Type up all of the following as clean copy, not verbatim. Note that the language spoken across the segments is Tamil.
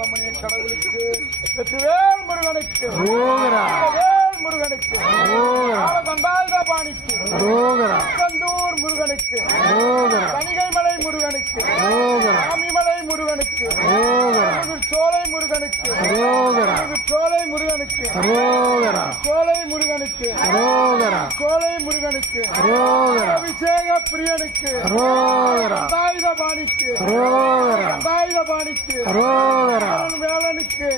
கடவுளுக்கு வெற்றிவேல் முருகனுக்கு முருகனுக்கு தண்டாயுதபாணிக்கு தந்தூர் முருகனுக்கு கணிகைமலை முருகனுக்கு சாமிமலை முருகனுக்கு சோலை முருகனுக்கு சோலை முருகனுக்கு சோலை முருகனுக்கு சோலை முருகனுக்கு அபிஷேக பிரியனுக்கு தண்டாயுதபாணிக்கு தண்டாயுதபாணிக்கு வேலனுக்கு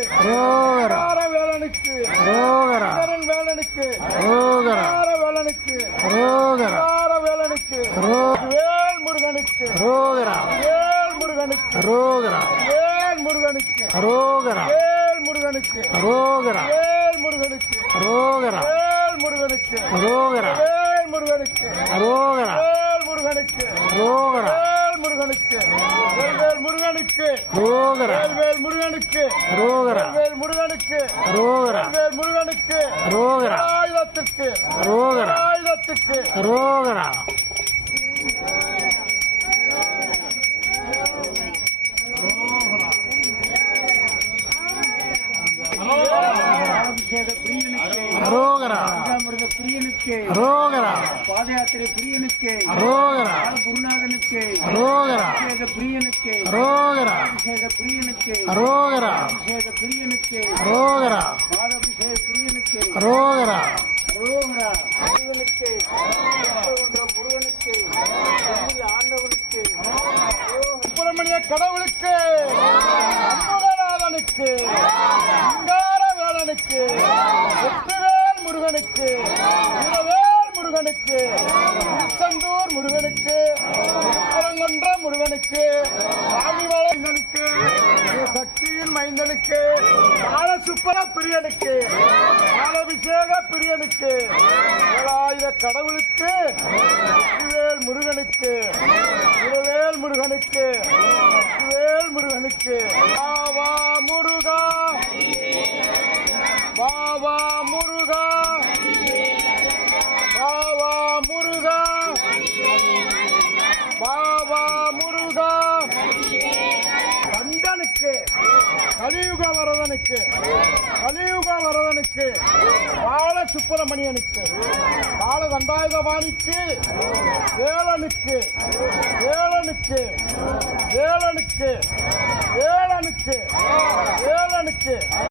வேலனுக்கு வேலனுக்கு வேலனுக்கு வேலனுக்கு வேல் முருகனுக்கு வேல் முருகனுக்கு வேல் முருகனுக்கு வேல் முருகனுக்கு வேல் முருகனுக்கு வேல் முருகனுக்கு வேல் முருகனுக்கு வேல் முருகனுக்கு வேல் முருகனுக்கு வேல் முருகனுக்கு வேல் முருகனுக்கு வேல் முருகனுக்கு வேல் முருகனுக்கு ஆயுதத்திற்கு ஆயுதத்திற்கு பிரியனுக்கு பாத யாத்திரை பிரியனுக்கு குருநாதனுக்கு பிரியனுக்கு அபிஷேக பிரியனுக்கு அபிஷேக பிரியனுக்கு பாதாபிஷேக பிரியனுக்கு முருகனுக்கு முருகனுக்கு ஆண்டவனுக்கு சுப்பிரமணிய கடவுளுக்கு அன்புதநாதனுக்கு வேலனுக்கு வெற்றிவேல் முருகனுக்கு வீரவேல் முருகனுக்கு திருச்செந்தூர் முருகனுக்கு திருப்பரங்குன்ற முருகனுக்கு சாமிமலைக்கு சக்தியின் மைந்தனுக்கு பாலசுப்பர பிரியனுக்கு பாலாபிஷேக பிரியனுக்கு ஏழாயிர கடவுளுக்கு வேல் முருகனுக்கு வீரவேல் முருகனுக்கு வேல் முருகனுக்கு பாவா முருகா பாபா முருகா பாபா முருகா பாபா முருகா கண்டனுக்கு கலியுக வரதனுக்கு கலியுக வரதனுக்கு பால சுப்பிரமணியனுக்கு பால தண்டாயுதபாணிக்கு வேலனுக்கு வேலனுக்கு வேலனுக்கு வேலனுக்கு வேலனுக்கு